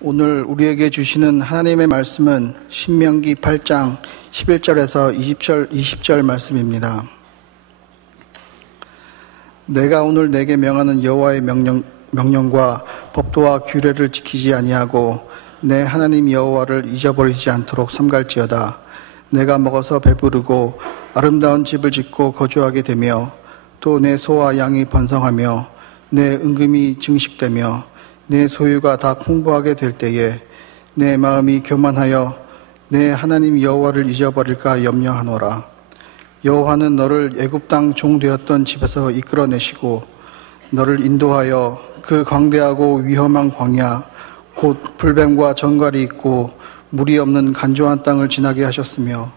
오늘 우리에게 주시는 하나님의 말씀은 신명기 8장 11절에서 20절 말씀입니다. 내가 오늘 내게 명하는 여호와의 명령과 법도와 규례를 지키지 아니하고 내 하나님 여호와를 잊어버리지 않도록 삼갈지어다. 내가 먹어서 배부르고 아름다운 집을 짓고 거주하게 되며 또 내 소와 양이 번성하며 내 은금이 증식되며 내 소유가 다 풍부하게 될 때에 내 마음이 교만하여 내 하나님 여호와를 잊어버릴까 염려하노라. 여호와는 너를 애굽 땅 종 되었던 집에서 이끌어내시고 너를 인도하여 그 광대하고 위험한 광야 곧 불뱀과 정갈이 있고 물이 없는 간조한 땅을 지나게 하셨으며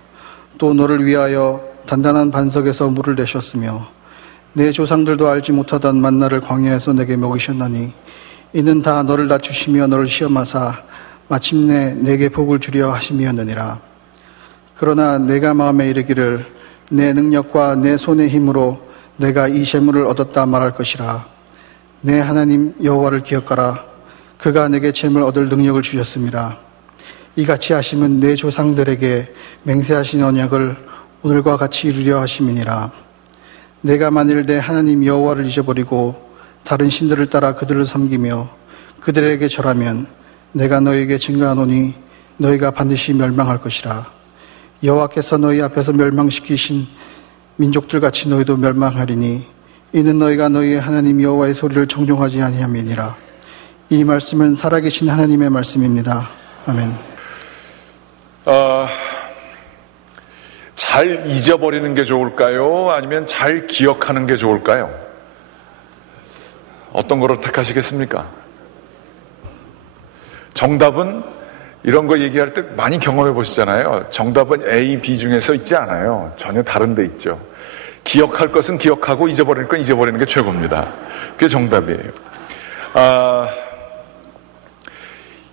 또 너를 위하여 단단한 반석에서 물을 내셨으며 내 조상들도 알지 못하던 만나를 광야에서 내게 먹이셨나니 이는 다 너를 낮추시며 너를 시험하사 마침내 내게 복을 주려 하심이었느니라. 그러나 내가 마음에 이르기를 내 능력과 내 손의 힘으로 내가 이 재물을 얻었다 말할 것이라. 내 하나님 여호와를 기억하라. 그가 내게 재물 얻을 능력을 주셨음이라. 이같이 하심은 내 조상들에게 맹세하신 언약을 오늘과 같이 이루려 하심이니라. 내가 만일 내 하나님 여호와를 잊어버리고 다른 신들을 따라 그들을 섬기며 그들에게 절하면 내가 너희에게 증거하노니 너희가 반드시 멸망할 것이라. 여호와께서 너희 앞에서 멸망시키신 민족들같이 너희도 멸망하리니 이는 너희가 너희의 하나님 여호와의 소리를 청종하지 아니함이니라. 이 말씀은 살아계신 하나님의 말씀입니다. 아멘. 잘 잊어버리는 게 좋을까요? 아니면 잘 기억하는 게 좋을까요? 어떤 거를 택하시겠습니까? 정답은 이런 거 얘기할 때 많이 경험해 보시잖아요. 정답은 A, B 중에서 있지 않아요. 전혀 다른 데 있죠. 기억할 것은 기억하고 잊어버릴 건 잊어버리는 게 최고입니다. 그게 정답이에요.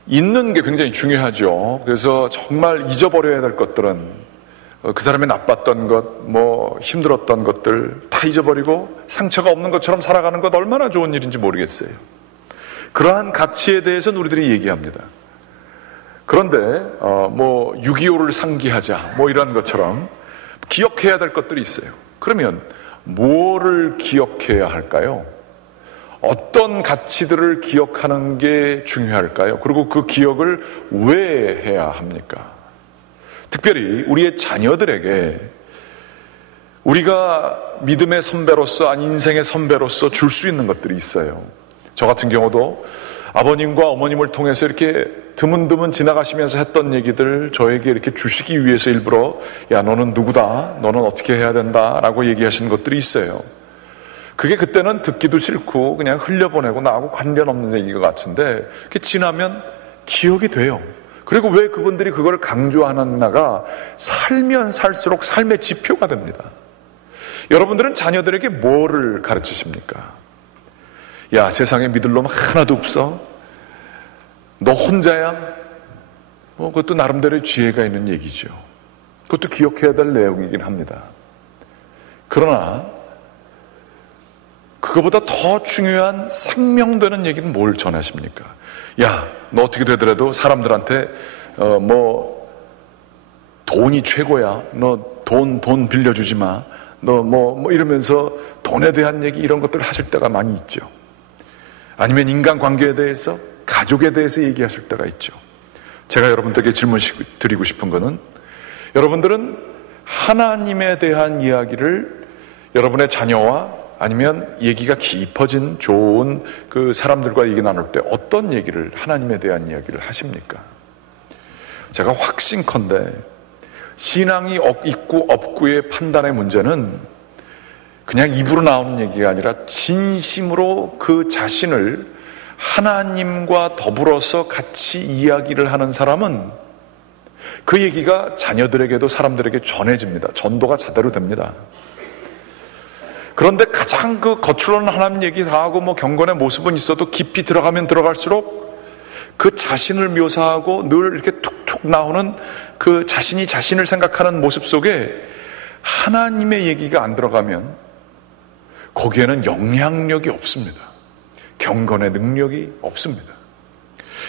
잊는 게 굉장히 중요하죠. 그래서 정말 잊어버려야 될 것들은 그 사람이 나빴던 것, 힘들었던 것들 다 잊어버리고 상처가 없는 것처럼 살아가는 것 얼마나 좋은 일인지 모르겠어요. 그러한 가치에 대해서는 우리들이 얘기합니다. 그런데 6.25를 상기하자 이런 것처럼 기억해야 될 것들이 있어요. 그러면 뭐를 기억해야 할까요? 어떤 가치들을 기억하는 게 중요할까요? 그리고 그 기억을 왜 해야 합니까? 특별히 우리의 자녀들에게 우리가 믿음의 선배로서 아니 인생의 선배로서 줄 수 있는 것들이 있어요. 저 같은 경우도 아버님과 어머님을 통해서 이렇게 드문드문 지나가시면서 했던 얘기들 저에게 이렇게 주시기 위해서 일부러 야 너는 누구다, 너는 어떻게 해야 된다 라고 얘기하시는 것들이 있어요. 그게 그때는 듣기도 싫고 그냥 흘려보내고 나하고 관련 없는 얘기가 같은데 그게 지나면 기억이 돼요. 그리고 왜 그분들이 그걸 강조하는가가 살면 살수록 삶의 지표가 됩니다. 여러분들은 자녀들에게 뭐를 가르치십니까? 야, 세상에 믿을 놈 하나도 없어? 너 혼자야? 그것도 나름대로의 지혜가 있는 얘기죠. 그것도 기억해야 될 내용이긴 합니다. 그러나 그거보다 더 중요한 생명되는 얘기는 뭘 전하십니까? 야, 너 어떻게 되더라도 사람들한테 돈이 최고야. 너 돈 빌려주지 마. 너 이러면서 돈에 대한 얘기 이런 것들 하실 때가 많이 있죠. 아니면 인간관계에 대해서, 가족에 대해서 얘기하실 때가 있죠. 제가 여러분들에게 질문 드리고 싶은 거는 여러분들은 하나님에 대한 이야기를 여러분의 자녀와 아니면 얘기가 깊어진 좋은 그 사람들과 얘기 나눌 때 어떤 얘기를, 하나님에 대한 이야기를 하십니까? 제가 확신컨대 신앙이 있고 없고의 판단의 문제는 그냥 입으로 나오는 얘기가 아니라 진심으로 그 자신을 하나님과 더불어서 같이 이야기를 하는 사람은 그 얘기가 자녀들에게도 사람들에게 전해집니다. 전도가 제대로 됩니다. 그런데 가장 그 겉으로는 하나님 얘기 다 하고 경건의 모습은 있어도 깊이 들어가면 들어갈수록 그 자신을 묘사하고 늘 이렇게 툭툭 나오는 그 자신을 생각하는 모습 속에 하나님의 얘기가 안 들어가면 거기에는 영향력이 없습니다. 경건의 능력이 없습니다.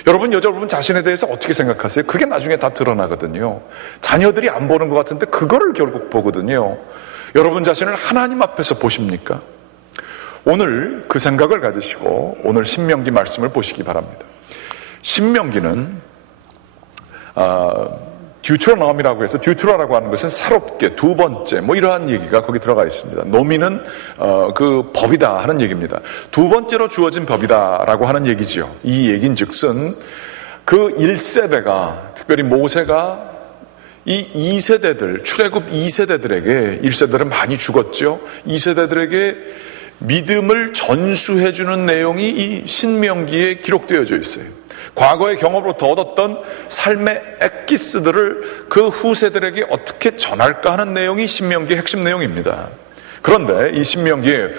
여러분 자신에 대해서 어떻게 생각하세요? 그게 나중에 다 드러나거든요. 자녀들이 안 보는 것 같은데 그거를 결국 보거든요. 여러분 자신을 하나님 앞에서 보십니까? 오늘 그 생각을 가지시고 오늘 신명기 말씀을 보시기 바랍니다. 신명기는 듀트로놈이라고 해서, 듀트로라고 하는 것은 새롭게, 두 번째, 뭐 이러한 얘기가 거기 들어가 있습니다. 노미는 그 법이다 하는 얘기입니다. 두 번째로 주어진 법이다라고 하는 얘기죠. 이 얘긴 즉슨 그 1세대가, 특별히 모세가 이 2세대들, 출애굽 2세대들에게, 1세대들은 많이 죽었죠. 2세대들에게 믿음을 전수해주는 내용이 이 신명기에 기록되어져 있어요. 과거의 경험으로부터 얻었던 삶의 엑기스들을 그 후세들에게 어떻게 전할까 하는 내용이 신명기의 핵심 내용입니다. 그런데 이 신명기의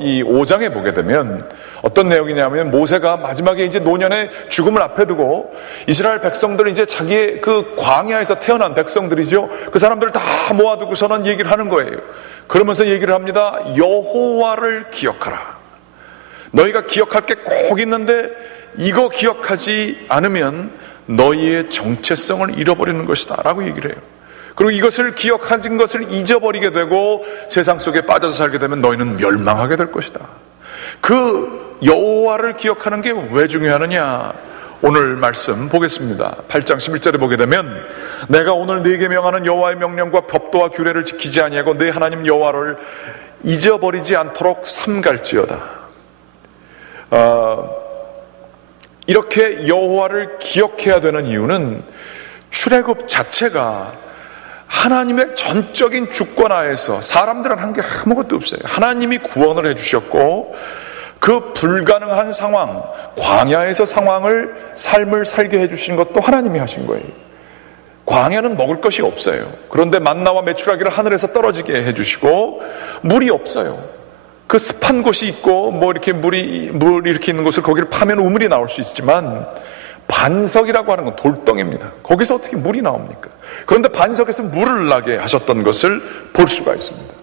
이 5장에 보게 되면 어떤 내용이냐면, 모세가 마지막에 이제 노년의 죽음을 앞에 두고 이스라엘 백성들은 이제 자기의 그 광야에서 태어난 백성들이죠. 그 사람들을 다 모아두고서는 얘기를 하는 거예요. 그러면서 얘기를 합니다. 여호와를 기억하라. 너희가 기억할 게 꼭 있는데 이거 기억하지 않으면 너희의 정체성을 잃어버리는 것이다 라고 얘기를 해요. 그리고 이것을 기억한 것을 잊어버리게 되고 세상 속에 빠져서 살게 되면 너희는 멸망하게 될 것이다. 그 여호와를 기억하는 게 왜 중요하느냐? 오늘 말씀 보겠습니다. 8장 11절에 보게 되면, 내가 오늘 네게 명하는 여호와의 명령과 법도와 규례를 지키지 아니하고 네 하나님 여호와를 잊어버리지 않도록 삼갈지어다. 이렇게 여호와를 기억해야 되는 이유는 출애굽 자체가 하나님의 전적인 주권하에서 사람들은 한 게 아무것도 없어요. 하나님이 구원을 해주셨고 그 불가능한 상황, 광야에서 삶을 살게 해주신 것도 하나님이 하신 거예요. 광야는 먹을 것이 없어요. 그런데 만나와 메추라기를 하늘에서 떨어지게 해주시고 물이 없어요. 그 습한 곳이 있고 뭐 이렇게 물 이렇게 있는 곳을 거기를 파면 우물이 나올 수 있지만 반석이라고 하는 건 돌덩이입니다. 거기서 어떻게 물이 나옵니까? 그런데 반석에서 물을 나게 하셨던 것을 볼 수가 있습니다.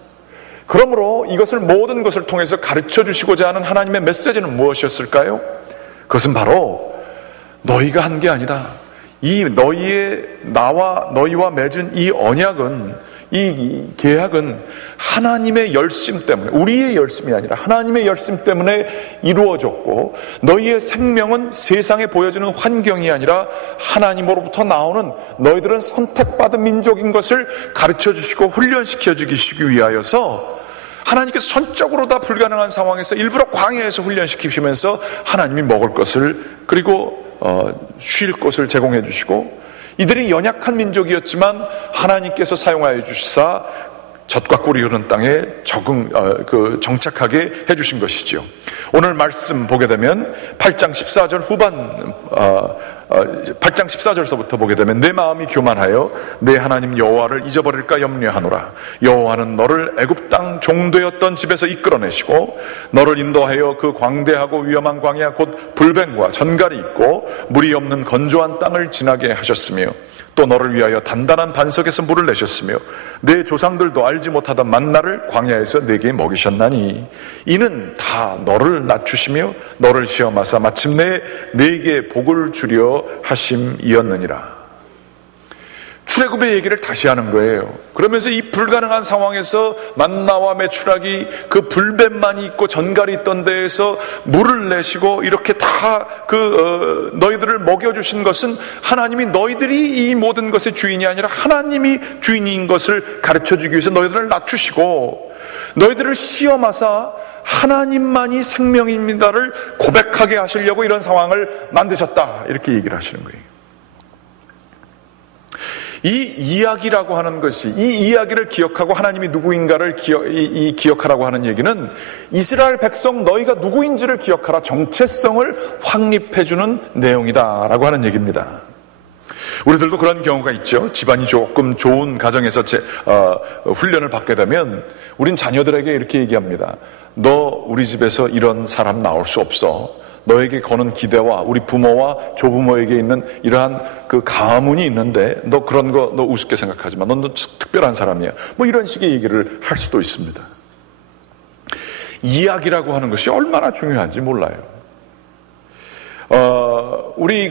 그러므로 이것을 모든 것을 통해서 가르쳐 주시고자 하는 하나님의 메시지는 무엇이었을까요? 그것은 바로 너희가 한 게 아니다. 이 너희와 맺은 이 언약은, 이 계약은 하나님의 열심 때문에, 우리의 열심이 아니라 하나님의 열심 때문에 이루어졌고, 너희의 생명은 세상에 보여지는 환경이 아니라 하나님으로부터 나오는 너희들은 선택받은 민족인 것을 가르쳐 주시고 훈련시켜 주시기 위하여서 하나님께서 전적으로 다 불가능한 상황에서 일부러 광야에서 훈련시키시면서 하나님이 먹을 것을, 그리고 쉴 곳을 제공해 주시고, 이들이 연약한 민족이었지만 하나님께서 사용하여 주시사 젖과 꿀이 흐르는 땅에 정착하게 해주신 것이죠. 오늘 말씀 보게 되면 8장 14절 후반 8장 14절서부터 보게 되면, 내 마음이 교만하여 내 하나님 여호와를 잊어버릴까 염려하노라. 여호와는 너를 애굽 땅 종되었던 집에서 이끌어내시고 너를 인도하여 그 광대하고 위험한 광야 곧 불뱀과 전갈이 있고 물이 없는 건조한 땅을 지나게 하셨으며, 또 너를 위하여 단단한 반석에서 물을 내셨으며 내 조상들도 알지 못하던 만나를 광야에서 내게 먹이셨나니, 이는 다 너를 낮추시며 너를 시험하사 마침내 내게 복을 주려 하심이었느니라. 출애굽의 얘기를 다시 하는 거예요. 그러면서 이 불가능한 상황에서 만나와 메추라기, 그 불뱀만이 있고 전갈이 있던 데에서 물을 내시고 이렇게 다 너희들을 먹여주신 것은 하나님이 너희들이 이 모든 것의 주인이 아니라 하나님이 주인인 것을 가르쳐주기 위해서 너희들을 낮추시고, 너희들을 시험하사 하나님만이 생명입니다를 고백하게 하시려고 이런 상황을 만드셨다, 이렇게 얘기를 하시는 거예요. 이 이야기라고 하는 것이, 이 이야기를 기억하고 하나님이 누구인가를 기억하라고 하는 얘기는 이스라엘 백성 너희가 누구인지를 기억하라, 정체성을 확립해주는 내용이다라고 하는 얘기입니다. 우리들도 그런 경우가 있죠. 집안이 조금 좋은 가정에서 훈련을 받게 되면 우린 자녀들에게 이렇게 얘기합니다. 너 우리 집에서 이런 사람 나올 수 없어. 너에게 거는 기대와 우리 부모와 조부모에게 있는 이러한 그 가문이 있는데 너 그런 거 너 우습게 생각하지 마. 넌 특별한 사람이야. 뭐 이런 식의 얘기를 할 수도 있습니다. 이야기라고 하는 것이 얼마나 중요한지 몰라요. 우리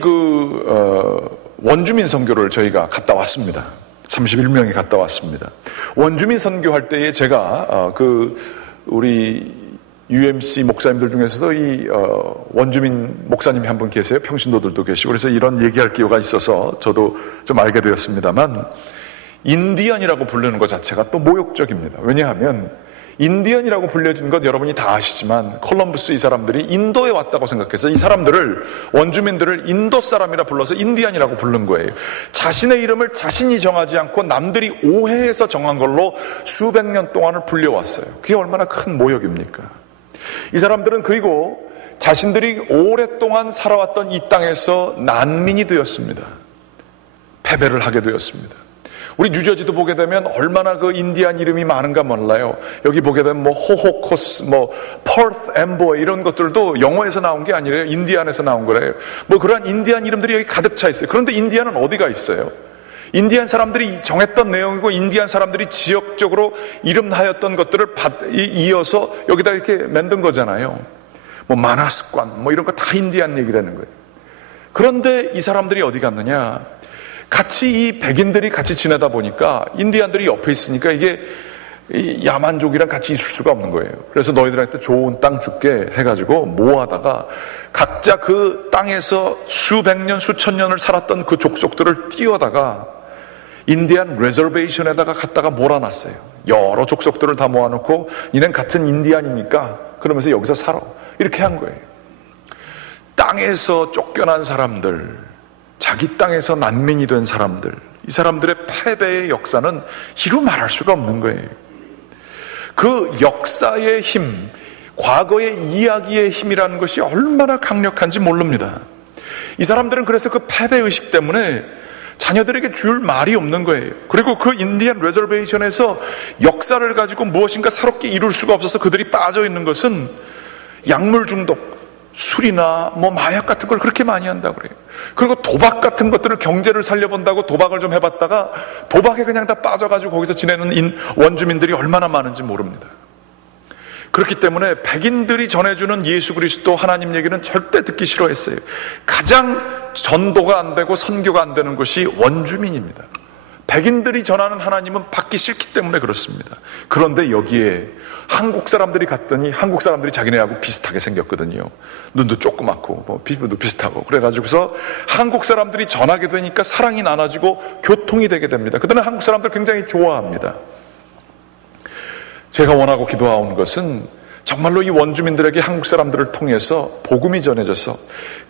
원주민 선교를 저희가 갔다 왔습니다. 31명이 갔다 왔습니다. 원주민 선교할 때에 제가 우리 UMC 목사님들 중에서도 이 원주민 목사님이 한 분 계세요. 평신도들도 계시고. 그래서 이런 얘기할 기회가 있어서 저도 좀 알게 되었습니다만, 인디언이라고 부르는 것 자체가 또 모욕적입니다. 왜냐하면 인디언이라고 불려진 것 여러분이 다 아시지만, 콜럼버스 이 사람들이 인도에 왔다고 생각해서 이 사람들을, 원주민들을 인도 사람이라 불러서 인디언이라고 부른 거예요. 자신의 이름을 자신이 정하지 않고 남들이 오해해서 정한 걸로 수백 년 동안을 불려왔어요. 그게 얼마나 큰 모욕입니까? 이 사람들은 그리고 자신들이 오랫동안 살아왔던 이 땅에서 난민이 되었습니다. 패배를 하게 되었습니다. 우리 뉴저지도 보게 되면 얼마나 그 인디안 이름이 많은가 몰라요. 여기 보게 되면 호호코스, 퍼스 엠보 이런 것들도 영어에서 나온 게 아니래요. 인디안에서 나온 거래요. 그런 인디안 이름들이 여기 가득 차 있어요. 그런데 인디안은 어디가 있어요? 인디안 사람들이 정했던 내용이고, 인디안 사람들이 지역적으로 이름하였던 것들을 이어서 여기다 이렇게 만든 거잖아요. 만화습관, 이런 거 다 인디안 얘기라는 거예요. 그런데 이 사람들이 어디 갔느냐? 같이 이 백인들이 같이 지내다 보니까 인디안들이 옆에 있으니까 이게 야만족이랑 같이 있을 수가 없는 거예요. 그래서 너희들한테 좋은 땅 줄게 해가지고 모아다가 각자 그 땅에서 수백 년, 수천 년을 살았던 그 족속들을 띄워다가 인디안 레저베이션에다가 갖다가 몰아놨어요. 여러 족속들을 다 모아놓고 니넨 같은 인디안이니까 그러면서 여기서 살아. 이렇게 한 거예요. 땅에서 쫓겨난 사람들, 자기 땅에서 난민이 된 사람들, 이 사람들의 패배의 역사는 이루 말할 수가 없는 거예요. 그 역사의 힘, 과거의 이야기의 힘이라는 것이 얼마나 강력한지 모릅니다. 이 사람들은 그래서 그 패배의식 때문에 자녀들에게 줄 말이 없는 거예요. 그리고 그 인디안 레저베이션에서 역사를 가지고 무엇인가 새롭게 이룰 수가 없어서 그들이 빠져 있는 것은 약물 중독, 술이나 마약 같은 걸 그렇게 많이 한다고 그래요. 그리고 도박 같은 것들을, 경제를 살려본다고 도박을 좀 해봤다가 도박에 그냥 다 빠져가지고 거기서 지내는 원주민들이 얼마나 많은지 모릅니다. 그렇기 때문에 백인들이 전해주는 예수 그리스도 하나님 얘기는 절대 듣기 싫어했어요. 가장 전도가 안 되고 선교가 안 되는 것이 원주민입니다. 백인들이 전하는 하나님은 받기 싫기 때문에 그렇습니다. 그런데 여기에 한국 사람들이 갔더니 한국 사람들이 자기네하고 비슷하게 생겼거든요. 눈도 조그맣고 피부도 비슷하고, 그래가지고서 한국 사람들이 전하게 되니까 사랑이 나눠지고 교통이 되게 됩니다. 그들은 한국 사람들 굉장히 좋아합니다. 제가 원하고 기도하는 것은 정말로 이 원주민들에게 한국 사람들을 통해서 복음이 전해져서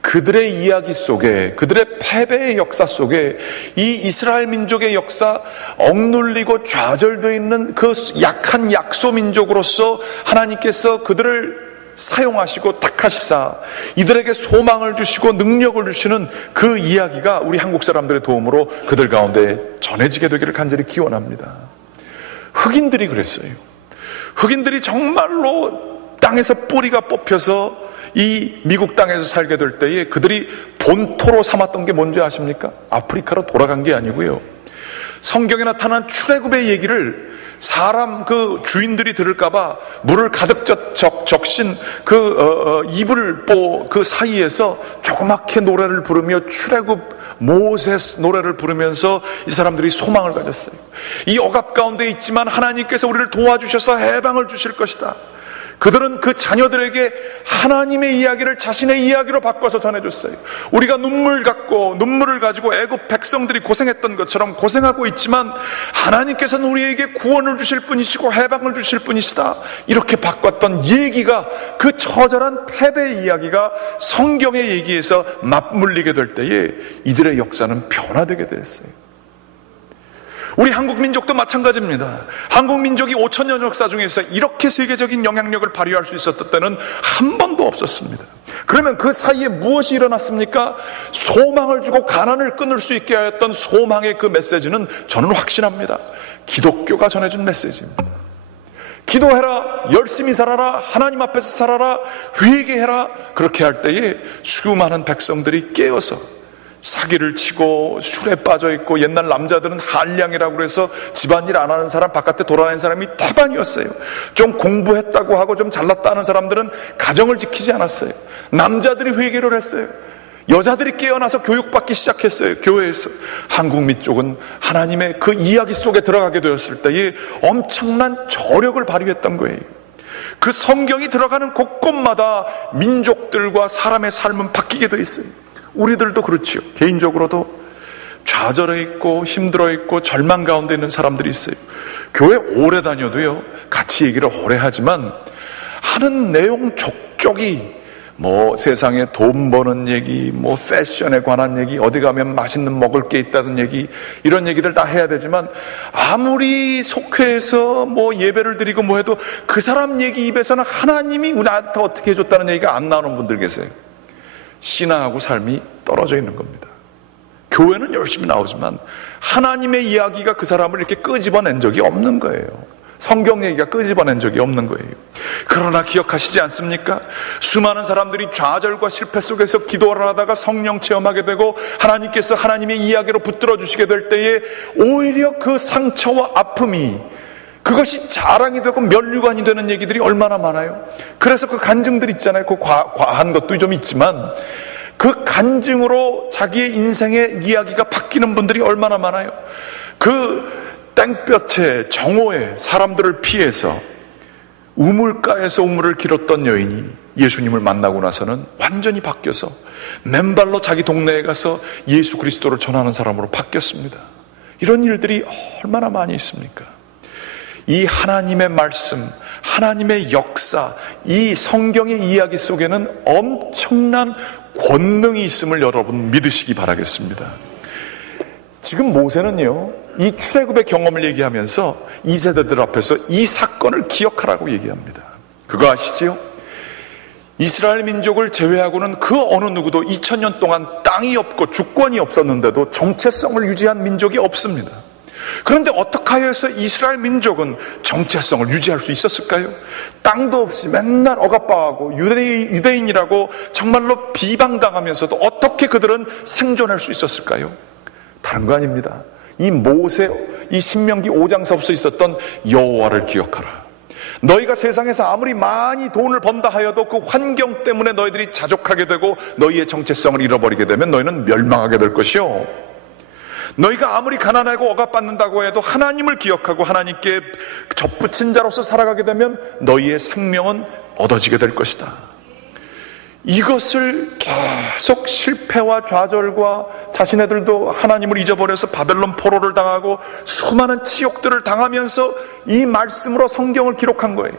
그들의 이야기 속에, 그들의 패배의 역사 속에 이 이스라엘 민족의 역사, 억눌리고 좌절되어 있는 그 약한 약소 민족으로서 하나님께서 그들을 사용하시고 택하시사 이들에게 소망을 주시고 능력을 주시는 그 이야기가 우리 한국 사람들의 도움으로 그들 가운데 전해지게 되기를 간절히 기원합니다. 흑인들이 그랬어요. 흑인들이 정말로 땅에서 뿌리가 뽑혀서 이 미국 땅에서 살게 될 때에 그들이 본토로 삼았던 게 뭔지 아십니까? 아프리카로 돌아간 게 아니고요. 성경에 나타난 출애굽의 얘기를 사람 주인들이 들을까봐 물을 가득 적신 이불 그 사이에서 조그맣게 노래를 부르며 출애굽 모세스 노래를 부르면서 이 사람들이 소망을 가졌어요. 이 억압 가운데 있지만 하나님께서 우리를 도와주셔서 해방을 주실 것이다. 그들은 그 자녀들에게 하나님의 이야기를 자신의 이야기로 바꿔서 전해줬어요. 우리가 눈물을 가지고 애굽 백성들이 고생했던 것처럼 고생하고 있지만 하나님께서는 우리에게 구원을 주실 분이시고 해방을 주실 분이시다. 이렇게 바꿨던 얘기가, 그 처절한 패배의 이야기가 성경의 얘기에서 맞물리게 될 때에 이들의 역사는 변화되게 됐어요. 우리 한국 민족도 마찬가지입니다. 한국 민족이 5,000년 역사 중에서 이렇게 세계적인 영향력을 발휘할 수 있었던 때는 한 번도 없었습니다. 그러면 그 사이에 무엇이 일어났습니까? 소망을 주고 가난을 끊을 수 있게 하였던 소망의 그 메시지는 저는 확신합니다. 기독교가 전해준 메시지입니다. 기도해라, 열심히 살아라, 하나님 앞에서 살아라, 회개해라. 그렇게 할 때에 수많은 백성들이 깨어서 사기를 치고 술에 빠져있고, 옛날 남자들은 한량이라고 그래서 집안일 안 하는 사람, 바깥에 돌아다니는 사람이 태반이었어요. 좀 공부했다고 하고 좀 잘났다 하는 사람들은 가정을 지키지 않았어요. 남자들이 회개를 했어요. 여자들이 깨어나서 교육받기 시작했어요. 교회에서. 한국 민족은 하나님의 그 이야기 속에 들어가게 되었을 때에 엄청난 저력을 발휘했던 거예요. 그 성경이 들어가는 곳곳마다 민족들과 사람의 삶은 바뀌게 돼 있어요. 우리들도 그렇지요. 개인적으로도 좌절해 있고 힘들어 있고 절망 가운데 있는 사람들이 있어요. 교회 오래 다녀도요, 같이 얘기를 오래 하지만 하는 내용 족족이 뭐 세상에 돈 버는 얘기, 뭐 패션에 관한 얘기, 어디 가면 맛있는 먹을 게 있다는 얘기, 이런 얘기들 다 해야 되지만 아무리 속회에서 뭐 예배를 드리고 뭐 해도 그 사람 얘기 입에서는 하나님이 나한테 어떻게 해줬다는 얘기가 안 나오는 분들 계세요. 신앙하고 삶이 떨어져 있는 겁니다. 교회는 열심히 나오지만 하나님의 이야기가 그 사람을 이렇게 끄집어낸 적이 없는 거예요. 성경 얘기가 끄집어낸 적이 없는 거예요. 그러나 기억하시지 않습니까? 수많은 사람들이 좌절과 실패 속에서 기도를 하다가 성령 체험하게 되고 하나님께서 하나님의 이야기로 붙들어 주시게 될 때에 오히려 그 상처와 아픔이 그것이 자랑이 되고 면류관이 되는 얘기들이 얼마나 많아요. 그래서 그 간증들 있잖아요. 그 과한 것도 좀 있지만 그 간증으로 자기의 인생의 이야기가 바뀌는 분들이 얼마나 많아요. 그 땡볕에 정오에 사람들을 피해서 우물가에서 우물을 길었던 여인이 예수님을 만나고 나서는 완전히 바뀌어서 맨발로 자기 동네에 가서 예수 그리스도를 전하는 사람으로 바뀌었습니다. 이런 일들이 얼마나 많이 있습니까? 이 하나님의 말씀, 하나님의 역사, 이 성경의 이야기 속에는 엄청난 권능이 있음을 여러분 믿으시기 바라겠습니다. 지금 모세는요, 이 출애굽의 경험을 얘기하면서 이 세대들 앞에서 이 사건을 기억하라고 얘기합니다. 그거 아시지요? 이스라엘 민족을 제외하고는 그 어느 누구도 2000년 동안 땅이 없고 주권이 없었는데도 정체성을 유지한 민족이 없습니다. 그런데 어떻게 해서 이스라엘 민족은 정체성을 유지할 수 있었을까요? 땅도 없이 맨날 억압당하고 유대인이라고 정말로 비방당하면서도 어떻게 그들은 생존할 수 있었을까요? 다른 거 아닙니다. 이 모세, 이 신명기 5장서부터 있었던 여호와를 기억하라. 너희가 세상에서 아무리 많이 돈을 번다 하여도 그 환경 때문에 너희들이 자족하게 되고 너희의 정체성을 잃어버리게 되면 너희는 멸망하게 될 것이요, 너희가 아무리 가난하고 억압받는다고 해도 하나님을 기억하고 하나님께 접붙인 자로서 살아가게 되면 너희의 생명은 얻어지게 될 것이다. 이것을 계속 실패와 좌절과 자신애들도 하나님을 잊어버려서 바벨론 포로를 당하고 수많은 치욕들을 당하면서 이 말씀으로 성경을 기록한 거예요.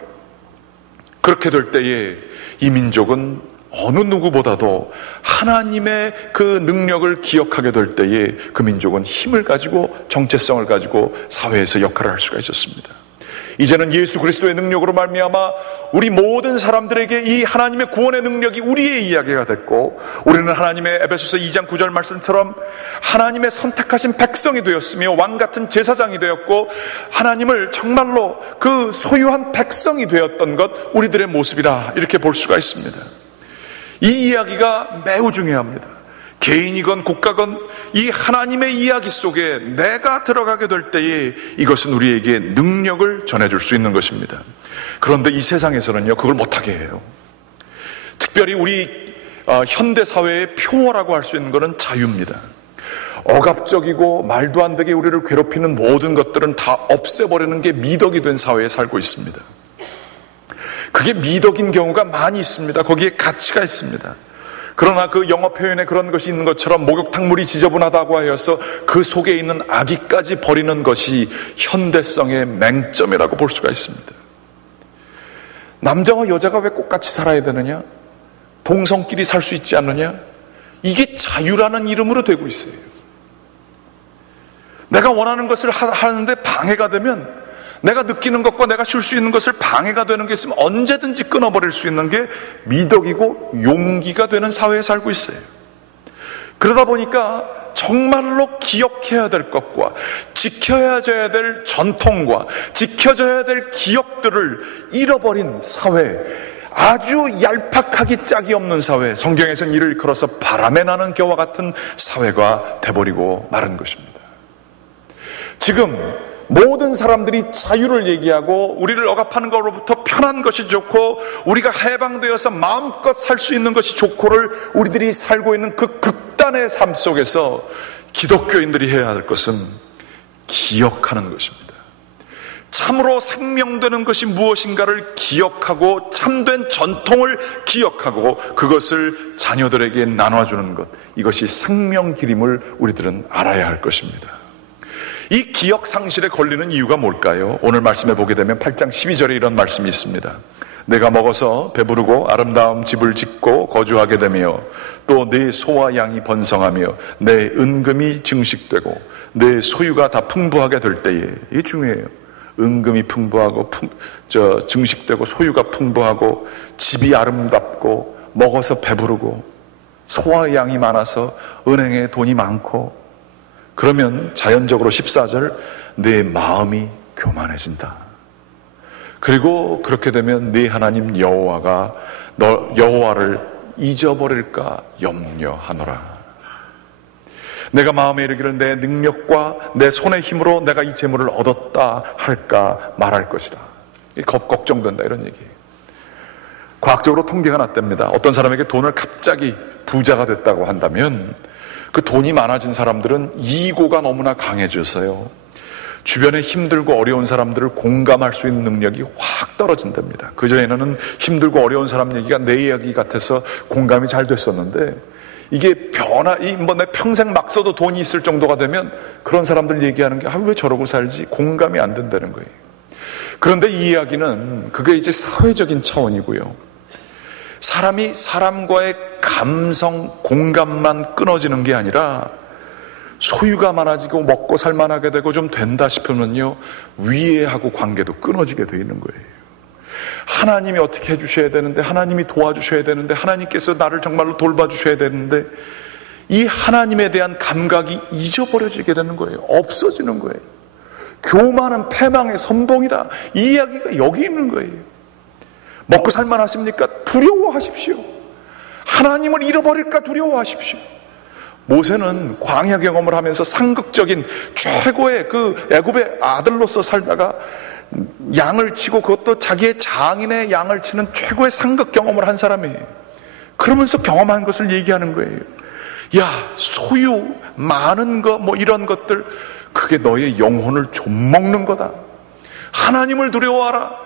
그렇게 될 때에 이 민족은 어느 누구보다도 하나님의 그 능력을 기억하게 될 때에 그 민족은 힘을 가지고 정체성을 가지고 사회에서 역할을 할 수가 있었습니다. 이제는 예수 그리스도의 능력으로 말미암아 우리 모든 사람들에게 이 하나님의 구원의 능력이 우리의 이야기가 됐고, 우리는 하나님의 에베소서 2장 9절 말씀처럼 하나님의 선택하신 백성이 되었으며 왕같은 제사장이 되었고 하나님을 정말로 그 소유한 백성이 되었던 것, 우리들의 모습이라 이렇게 볼 수가 있습니다. 이 이야기가 매우 중요합니다. 개인이건 국가건 이 하나님의 이야기 속에 내가 들어가게 될 때에 이것은 우리에게 능력을 전해줄 수 있는 것입니다. 그런데 이 세상에서는요, 그걸 못하게 해요. 특별히 우리 현대사회의 표어라고 할 수 있는 것은 자유입니다. 억압적이고 말도 안 되게 우리를 괴롭히는 모든 것들은 다 없애버리는 게 미덕이 된 사회에 살고 있습니다. 그게 미덕인 경우가 많이 있습니다. 거기에 가치가 있습니다. 그러나 그 영어 표현에 그런 것이 있는 것처럼 목욕탕물이 지저분하다고 하여서 그 속에 있는 아기까지 버리는 것이 현대성의 맹점이라고 볼 수가 있습니다. 남자와 여자가 왜 똑같이 살아야 되느냐? 동성끼리 살 수 있지 않느냐? 이게 자유라는 이름으로 되고 있어요. 내가 원하는 것을 하는데 방해가 되면, 내가 느끼는 것과 내가 쉴 수 있는 것을 방해가 되는 게 있으면 언제든지 끊어버릴 수 있는 게 미덕이고 용기가 되는 사회에 살고 있어요. 그러다 보니까 정말로 기억해야 될 것과 지켜야 될 전통과 지켜져야 될 기억들을 잃어버린 사회, 아주 얄팍하기 짝이 없는 사회, 성경에서는 이를 걸어서 바람에 나는 겨와 같은 사회가 돼버리고 마른 것입니다. 지금 모든 사람들이 자유를 얘기하고 우리를 억압하는 것으로부터 편한 것이 좋고 우리가 해방되어서 마음껏 살 수 있는 것이 좋고를 우리들이 살고 있는 그 극단의 삶 속에서 기독교인들이 해야 할 것은 기억하는 것입니다. 참으로 생명되는 것이 무엇인가를 기억하고 참된 전통을 기억하고 그것을 자녀들에게 나눠주는 것, 이것이 생명길임을 우리들은 알아야 할 것입니다. 이 기억 상실에 걸리는 이유가 뭘까요? 오늘 말씀해 보게 되면 8장 12절에 이런 말씀이 있습니다. 내가 먹어서 배부르고 아름다운 집을 짓고 거주하게 되며 또 내 소와 양이 번성하며 내 은금이 증식되고 내 소유가 다 풍부하게 될 때에, 이게 중요해요. 은금이 풍부하고 증식되고 소유가 풍부하고 집이 아름답고 먹어서 배부르고 소와 양이 많아서 은행에 돈이 많고, 그러면 자연적으로 14절 내 마음이 교만해진다. 그리고 그렇게 되면 네 하나님 여호와가 너 여호와를 잊어버릴까 염려하노라. 내가 마음에 이르기를 내 능력과 내 손의 힘으로 내가 이 재물을 얻었다 할까 말할 것이다. 걱정된다, 이런 얘기예요. 과학적으로 통계가 났답니다. 어떤 사람에게 돈을 갑자기 부자가 됐다고 한다면 그 돈이 많아진 사람들은 이고가 너무나 강해져서요, 주변에 힘들고 어려운 사람들을 공감할 수 있는 능력이 확 떨어진답니다. 그전에는 힘들고 어려운 사람 얘기가 내 이야기 같아서 공감이 잘 됐었는데, 이게 내 평생 막 써도 돈이 있을 정도가 되면 그런 사람들 얘기하는 게 왜 저러고 살지? 공감이 안 된다는 거예요. 그런데 이 이야기는 그게 이제 사회적인 차원이고요. 사람이 사람과의 감성, 공감만 끊어지는 게 아니라 소유가 많아지고 먹고 살만하게 되고 좀 된다 싶으면요, 위에하고 관계도 끊어지게 되어 있는 거예요. 하나님이 어떻게 해주셔야 되는데, 하나님이 도와주셔야 되는데, 하나님께서 나를 정말로 돌봐주셔야 되는데, 이 하나님에 대한 감각이 잊어버려지게 되는 거예요. 없어지는 거예요. 교만은 패망의 선봉이다, 이 이야기가 여기 있는 거예요. 먹고 살만하십니까? 두려워하십시오. 하나님을 잃어버릴까 두려워하십시오. 모세는 광야 경험을 하면서 상극적인 최고의 그 애굽의 아들로서 살다가 양을 치고, 그것도 자기의 장인의 양을 치는 최고의 상극 경험을 한 사람이에요. 그러면서 경험한 것을 얘기하는 거예요. 야, 소유 많은 거 뭐 이런 것들, 그게 너의 영혼을 좀먹는 거다. 하나님을 두려워하라.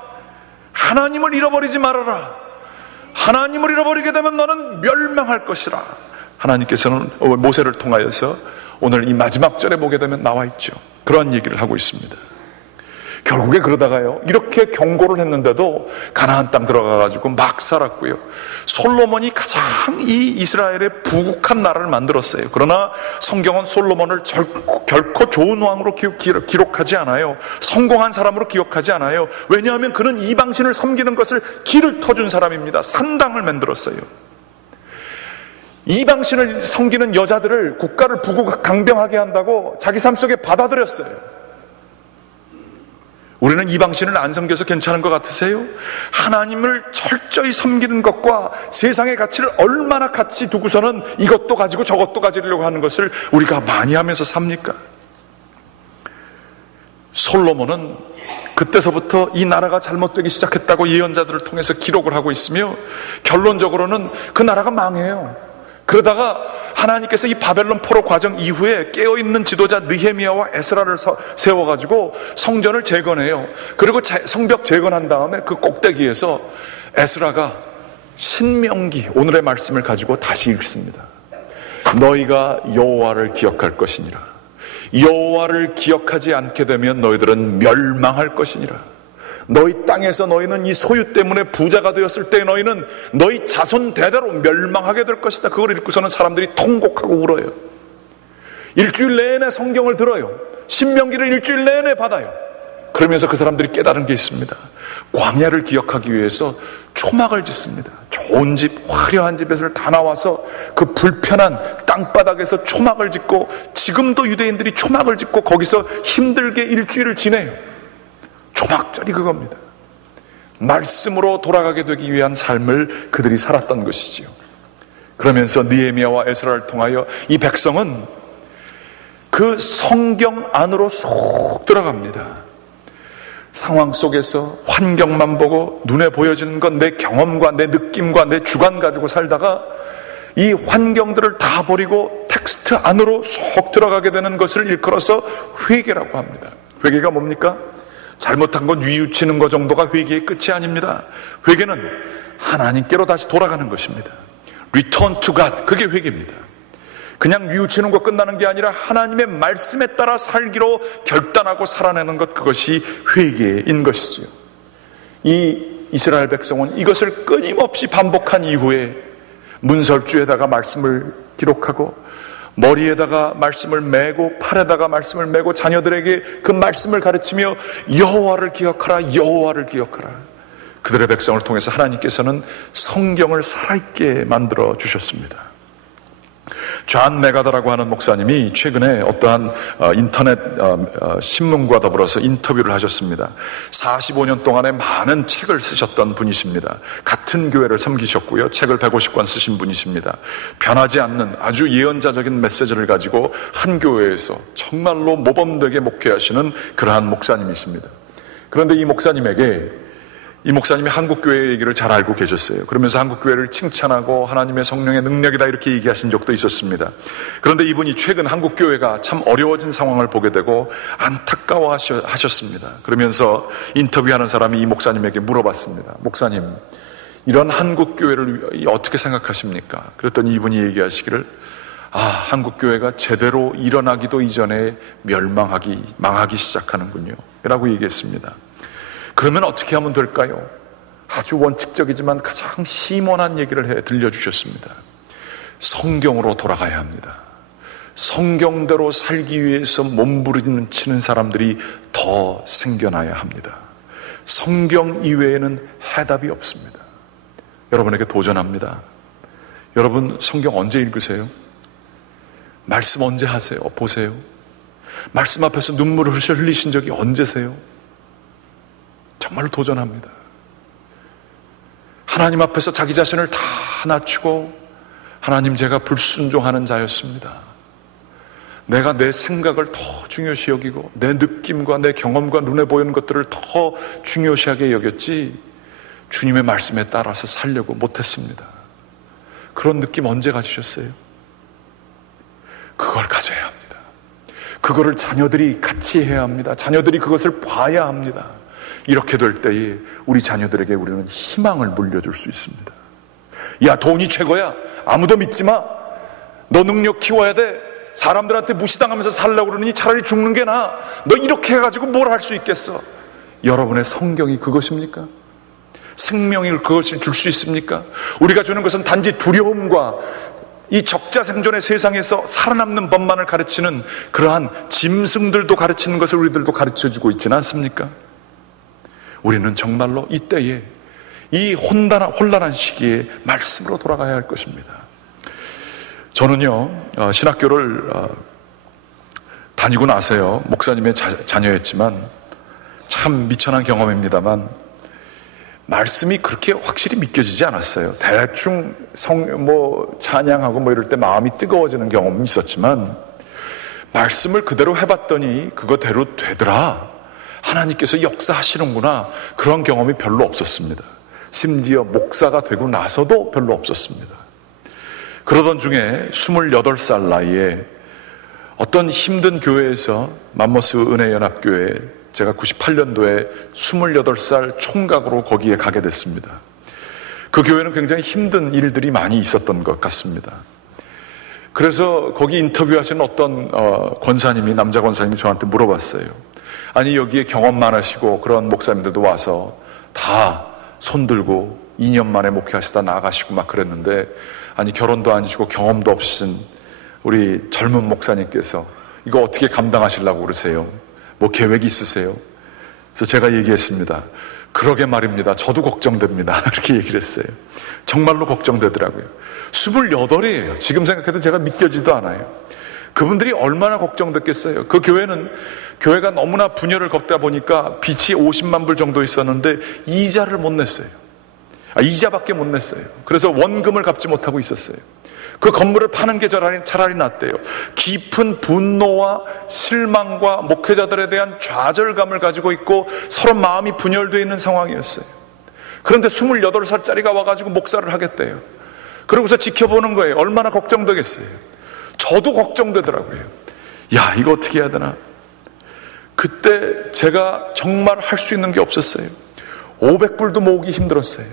하나님을 잃어버리지 말아라. 하나님을 잃어버리게 되면 너는 멸망할 것이라. 하나님께서는 모세를 통하여서 오늘 이 마지막 절에 보게 되면 나와 있죠. 그러한 얘기를 하고 있습니다. 결국에 그러다가요, 이렇게 경고를 했는데도 가나안 땅 들어가가지고 막 살았고요. 솔로몬이 가장 이 이스라엘의 부국한 나라를 만들었어요. 그러나 성경은 솔로몬을 결코 좋은 왕으로 기록하지 않아요. 성공한 사람으로 기억하지 않아요. 왜냐하면 그는 이방신을 섬기는 것을 길을 터준 사람입니다. 산당을 만들었어요. 이방신을 섬기는 여자들을, 국가를 강병하게 한다고 자기 삶 속에 받아들였어요. 우리는 이방신을 안 섬겨서 괜찮은 것 같으세요? 하나님을 철저히 섬기는 것과 세상의 가치를 얼마나 같이 두고서는 이것도 가지고 저것도 가지려고 하는 것을 우리가 많이 하면서 삽니까? 솔로몬은 그때서부터 이 나라가 잘못되기 시작했다고 예언자들을 통해서 기록을 하고 있으며, 결론적으로는 그 나라가 망해요. 그러다가 하나님께서 이 바벨론 포로 과정 이후에 깨어있는 지도자 느헤미야와 에스라를 세워가지고 성전을 재건해요. 그리고 성벽 재건한 다음에 그 꼭대기에서 에스라가 신명기, 오늘의 말씀을 가지고 다시 읽습니다. 너희가 여호와를 기억할 것이니라. 여호와를 기억하지 않게 되면 너희들은 멸망할 것이니라. 너희 땅에서 너희는 이 소유 때문에 부자가 되었을 때 너희는 너희 자손 대대로 멸망하게 될 것이다. 그걸 읽고서는 사람들이 통곡하고 울어요. 일주일 내내 성경을 들어요. 신명기를 일주일 내내 받아요. 그러면서 그 사람들이 깨달은 게 있습니다. 광야를 기억하기 위해서 초막을 짓습니다. 좋은 집, 화려한 집에서 다 나와서 그 불편한 땅바닥에서 초막을 짓고, 지금도 유대인들이 초막을 짓고 거기서 힘들게 일주일을 지내요. 초막절이 그겁니다. 말씀으로 돌아가게 되기 위한 삶을 그들이 살았던 것이지요. 그러면서 느헤미야와 에스라를 통하여 이 백성은 그 성경 안으로 쏙 들어갑니다. 상황 속에서 환경만 보고 눈에 보여지는 건 내 경험과 내 느낌과 내 주관 가지고 살다가 이 환경들을 다 버리고 텍스트 안으로 쏙 들어가게 되는 것을 일컬어서 회개라고 합니다. 회개가 뭡니까? 잘못한 건 뉘우치는 것 정도가 회개의 끝이 아닙니다. 회개는 하나님께로 다시 돌아가는 것입니다. Return to God, 그게 회개입니다. 그냥 뉘우치는 것 끝나는 게 아니라 하나님의 말씀에 따라 살기로 결단하고 살아내는 것, 그것이 회개인 것이지요. 이 이스라엘 백성은 이것을 끊임없이 반복한 이후에 문설주에다가 말씀을 기록하고 머리에다가 말씀을 메고 팔에다가 말씀을 메고 자녀들에게 그 말씀을 가르치며 여호와를 기억하라, 여호와를 기억하라. 그들의 백성을 통해서 하나님께서는 성경을 살아있게 만들어 주셨습니다. 존 메가더라고 하는 목사님이 최근에 어떠한 인터넷 신문과 더불어서 인터뷰를 하셨습니다. 45년 동안에 많은 책을 쓰셨던 분이십니다. 같은 교회를 섬기셨고요. 책을 150권 쓰신 분이십니다. 변하지 않는 아주 예언자적인 메시지를 가지고 한 교회에서 정말로 모범되게 목회하시는 그러한 목사님이십니다. 그런데 이 목사님이 한국교회 얘기를 잘 알고 계셨어요. 그러면서 한국교회를 칭찬하고 하나님의 성령의 능력이다 이렇게 얘기하신 적도 있었습니다. 그런데 이분이 최근 한국교회가 참 어려워진 상황을 보게 되고 안타까워하셨습니다. 그러면서 인터뷰하는 사람이 이 목사님에게 물어봤습니다. 목사님, 이런 한국교회를 어떻게 생각하십니까? 그랬더니 이분이 얘기하시기를, 한국교회가 제대로 일어나기도 이전에 망하기 시작하는군요 라고 얘기했습니다. 그러면 어떻게 하면 될까요? 아주 원칙적이지만 가장 심원한 얘기를 들려주셨습니다. 성경으로 돌아가야 합니다. 성경대로 살기 위해서 몸부림치는 사람들이 더 생겨나야 합니다. 성경 이외에는 해답이 없습니다. 여러분에게 도전합니다. 여러분 성경 언제 읽으세요? 말씀 언제 하세요? 보세요. 말씀 앞에서 눈물을 흘리신 적이 언제세요? 정말로 도전합니다. 하나님 앞에서 자기 자신을 다 낮추고, 하나님, 제가 불순종하는 자였습니다. 내가 내 생각을 더 중요시 여기고 내 느낌과 내 경험과 눈에 보이는 것들을 더 중요시하게 여겼지 주님의 말씀에 따라서 살려고 못했습니다. 그런 느낌 언제 가지셨어요? 그걸 가져야 합니다. 그거를 자녀들이 같이 해야 합니다. 자녀들이 그것을 봐야 합니다. 이렇게 될 때에 우리 자녀들에게 우리는 희망을 물려줄 수 있습니다. 야, 돈이 최고야. 아무도 믿지 마. 너 능력 키워야 돼. 사람들한테 무시당하면서 살려고 그러니 차라리 죽는 게 나아. 너 이렇게 해가지고 뭘 할 수 있겠어? 여러분의 성경이 그것입니까? 생명이 그것을 줄 수 있습니까? 우리가 주는 것은 단지 두려움과 이 적자생존의 세상에서 살아남는 법만을 가르치는 그러한 짐승들도 가르치는 것을 우리들도 가르쳐주고 있지는 않습니까? 우리는 정말로 이때에 이 혼란한 시기에 말씀으로 돌아가야 할 것입니다. 저는요, 신학교를 다니고 나서요, 목사님의 자녀였지만 참 미천한 경험입니다만 말씀이 그렇게 확실히 믿겨지지 않았어요. 대충 찬양하고 이럴 때 마음이 뜨거워지는 경험이 있었지만 말씀을 그대로 해봤더니 그거대로 되더라. 하나님께서 역사하시는구나. 그런 경험이 별로 없었습니다. 심지어 목사가 되고 나서도 별로 없었습니다. 그러던 중에 28살 나이에 어떤 힘든 교회에서 맘모스 은혜연합교회, 제가 98년도에 28살 총각으로 거기에 가게 됐습니다. 그 교회는 굉장히 힘든 일들이 많이 있었던 것 같습니다. 그래서 거기 인터뷰하시는 어떤 권사님이, 남자 권사님이 저한테 물어봤어요. 아니, 여기에 경험 많으시고 그런 목사님들도 와서 다 손들고 2년 만에 목회하시다 나가시고 막 그랬는데, 아니, 결혼도 아니시고 경험도 없으신 우리 젊은 목사님께서 이거 어떻게 감당하시려고 그러세요? 뭐 계획이 있으세요? 그래서 제가 얘기했습니다. 그러게 말입니다. 저도 걱정됩니다. 그렇게 얘기를 했어요. 정말로 걱정되더라고요. 28이에요. 지금 생각해도 제가 믿겨지도 않아요. 그분들이 얼마나 걱정됐겠어요. 그 교회가 너무나 분열을 겪다 보니까 빚이 50만 불 정도 있었는데 이자를 못 냈어요. 이자밖에 못 냈어요. 그래서 원금을 갚지 못하고 있었어요. 그 건물을 파는 게 차라리 낫대요. 깊은 분노와 실망과 목회자들에 대한 좌절감을 가지고 있고 서로 마음이 분열되어 있는 상황이었어요. 그런데 28살짜리가 와가지고 목사를 하겠대요. 그러고서 지켜보는 거예요. 얼마나 걱정되겠어요. 저도 걱정되더라고요. 야, 이거 어떻게 해야 되나. 그때 제가 정말 할 수 있는 게 없었어요. 500불도 모으기 힘들었어요.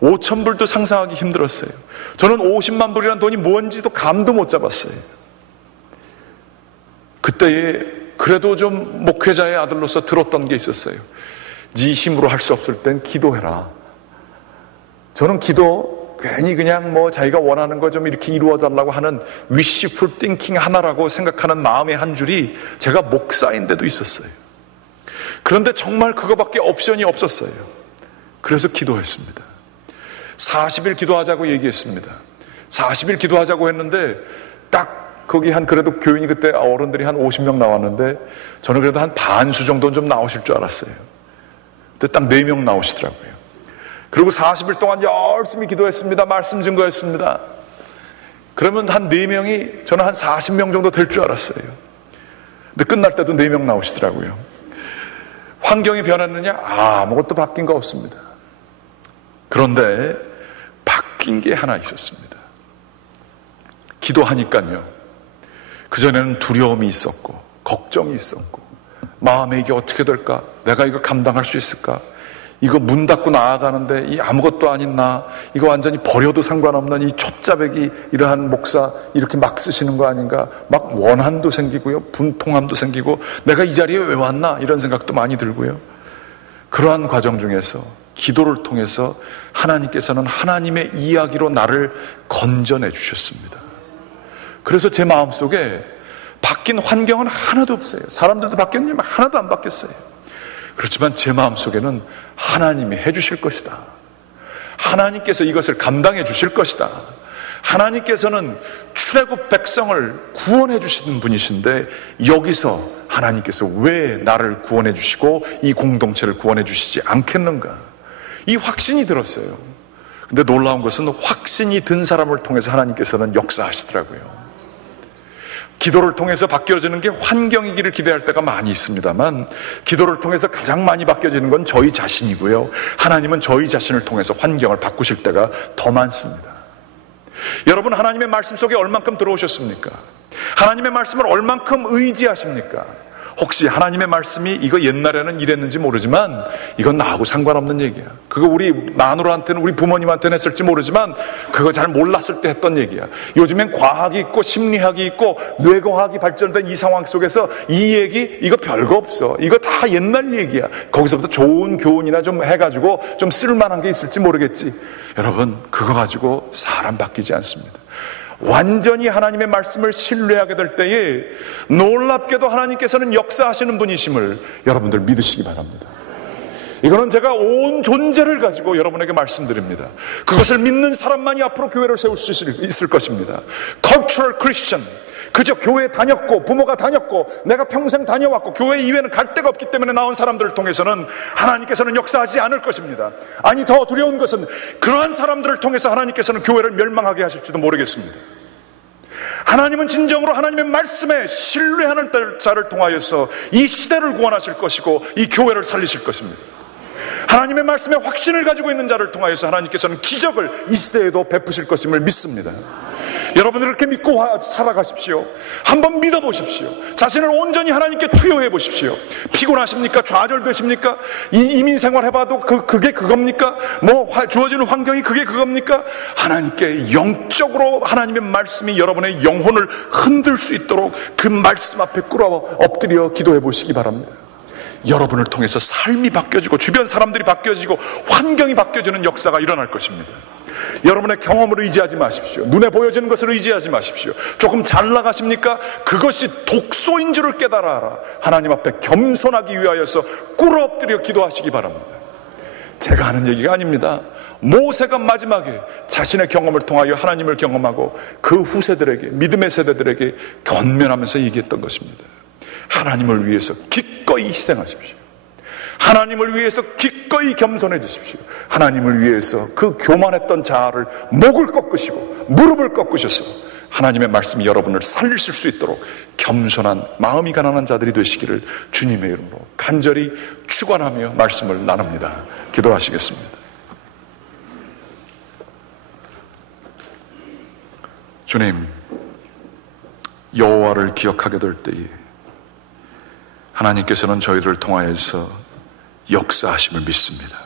5,000불도 상상하기 힘들었어요. 저는 50만 불이라는 돈이 뭔지도 감도 못 잡았어요. 그때에 그래도 좀 목회자의 아들로서 들었던 게 있었어요. 네 힘으로 할 수 없을 땐 기도해라. 저는 기도 괜히 그냥 뭐 자기가 원하는 거 좀 이렇게 이루어달라고 하는 wishful thinking 하나라고 생각하는 마음의 한 줄이 제가 목사인데도 있었어요. 그런데 정말 그거밖에 옵션이 없었어요. 그래서 기도했습니다. 40일 기도하자고 얘기했습니다. 40일 기도하자고 했는데 딱 거기 한 그래도 교인이 그때 어른들이 한 50명 나왔는데 저는 그래도 한 반수 정도는 좀 나오실 줄 알았어요. 근데 딱 4명 나오시더라고요. 그리고 40일 동안 열심히 기도했습니다. 말씀 증거했습니다. 그러면 한 4명이 저는 한 40명 정도 될 줄 알았어요. 근데 끝날 때도 4명 나오시더라고요. 환경이 변했느냐? 아무것도 바뀐 거 없습니다. 그런데 바뀐 게 하나 있었습니다. 기도하니까요. 그전에는 두려움이 있었고 걱정이 있었고 마음에 이게 어떻게 될까? 내가 이거 감당할 수 있을까? 이거 문 닫고 나아가는데 이 아무것도 아닌 나, 이거 완전히 버려도 상관없는 이 촛자백이 이러한 목사 이렇게 막 쓰시는 거 아닌가? 막 원한도 생기고요, 분통함도 생기고 내가 이 자리에 왜 왔나? 이런 생각도 많이 들고요. 그러한 과정 중에서 기도를 통해서 하나님께서는 하나님의 이야기로 나를 건져내 주셨습니다. 그래서 제 마음속에 바뀐 환경은 하나도 없어요. 사람들도 바뀌었지만 하나도 안 바뀌었어요. 그렇지만 제 마음속에는 하나님이 해주실 것이다. 하나님께서 이것을 감당해 주실 것이다. 하나님께서는 출애굽 백성을 구원해 주시는 분이신데 여기서 하나님께서 왜 나를 구원해 주시고 이 공동체를 구원해 주시지 않겠는가? 이 확신이 들었어요. 근데 놀라운 것은 확신이 든 사람을 통해서 하나님께서는 역사하시더라고요. 기도를 통해서 바뀌어지는 게 환경이기를 기대할 때가 많이 있습니다만 기도를 통해서 가장 많이 바뀌어지는 건 저희 자신이고요. 하나님은 저희 자신을 통해서 환경을 바꾸실 때가 더 많습니다. 여러분, 하나님의 말씀 속에 얼만큼 들어오셨습니까? 하나님의 말씀을 얼만큼 의지하십니까? 혹시 하나님의 말씀이 이거 옛날에는 이랬는지 모르지만 이건 나하고 상관없는 얘기야. 그거 우리 마누라한테는 우리 부모님한테는 했을지 모르지만 그거 잘 몰랐을 때 했던 얘기야. 요즘엔 과학이 있고 심리학이 있고 뇌과학이 발전된 이 상황 속에서 이 얘기 이거 별거 없어. 이거 다 옛날 얘기야. 거기서부터 좋은 교훈이나 좀 해가지고 좀 쓸만한 게 있을지 모르겠지. 여러분, 그거 가지고 사람 바뀌지 않습니다. 완전히 하나님의 말씀을 신뢰하게 될 때에 놀랍게도 하나님께서는 역사하시는 분이심을 여러분들 믿으시기 바랍니다. 이거는 제가 온 존재를 가지고 여러분에게 말씀드립니다. 그것을 믿는 사람만이 앞으로 교회를 세울 수 있을 것입니다. Cultural Christian, 그저 교회에 다녔고 부모가 다녔고 내가 평생 다녀왔고 교회 이외에는 갈 데가 없기 때문에 나온 사람들을 통해서는 하나님께서는 역사하지 않을 것입니다. 아니, 더 두려운 것은 그러한 사람들을 통해서 하나님께서는 교회를 멸망하게 하실지도 모르겠습니다. 하나님은 진정으로 하나님의 말씀에 신뢰하는 자를 통하여서 이 시대를 구원하실 것이고 이 교회를 살리실 것입니다. 하나님의 말씀에 확신을 가지고 있는 자를 통하여서 하나님께서는 기적을 이 시대에도 베푸실 것임을 믿습니다. 여러분들 그렇게 믿고 살아가십시오. 한번 믿어보십시오. 자신을 온전히 하나님께 투여해 보십시오. 피곤하십니까? 좌절되십니까? 이민 생활 해봐도 그게 그겁니까? 주어지는 환경이 그게 그겁니까? 하나님께 영적으로 하나님의 말씀이 여러분의 영혼을 흔들 수 있도록 그 말씀 앞에 꿇어 엎드려 기도해 보시기 바랍니다. 여러분을 통해서 삶이 바뀌어지고 주변 사람들이 바뀌어지고 환경이 바뀌어지는 역사가 일어날 것입니다. 여러분의 경험을 의지하지 마십시오. 눈에 보여지는 것을 의지하지 마십시오. 조금 잘 나가십니까? 그것이 독소인 줄을 깨달아라. 하나님 앞에 겸손하기 위하여서 꿇어 엎드려 기도하시기 바랍니다. 제가 하는 얘기가 아닙니다. 모세가 마지막에 자신의 경험을 통하여 하나님을 경험하고 그 후세들에게, 믿음의 세대들에게 권면하면서 얘기했던 것입니다. 하나님을 위해서 기꺼이 희생하십시오. 하나님을 위해서 기꺼이 겸손해지십시오. 하나님을 위해서 그 교만했던 자아를 목을 꺾으시고 무릎을 꺾으셔서 하나님의 말씀이 여러분을 살리실 수 있도록 겸손한 마음이 가난한 자들이 되시기를 주님의 이름으로 간절히 축원하며 말씀을 나눕니다. 기도하시겠습니다. 주님, 여호와를 기억하게 될 때에 하나님께서는 저희를 통하여서 역사하심을 믿습니다.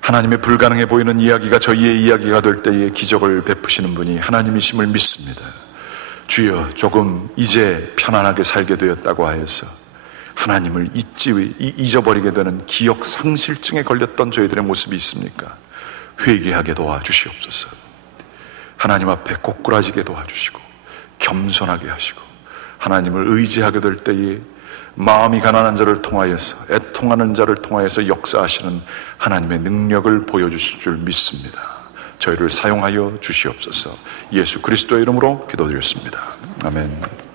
하나님의 불가능해 보이는 이야기가 저희의 이야기가 될 때에 기적을 베푸시는 분이 하나님이심을 믿습니다. 주여, 조금 이제 편안하게 살게 되었다고 하여서 하나님을 잊어버리게 되는 기억 상실증에 걸렸던 저희들의 모습이 있습니까? 회개하게 도와주시옵소서. 하나님 앞에 꼬꾸라지게 도와주시고 겸손하게 하시고 하나님을 의지하게 될 때에 마음이 가난한 자를 통하여서, 애통하는 자를 통하여서 역사하시는 하나님의 능력을 보여주실 줄 믿습니다. 저희를 사용하여 주시옵소서. 예수 그리스도의 이름으로 기도드렸습니다. 아멘.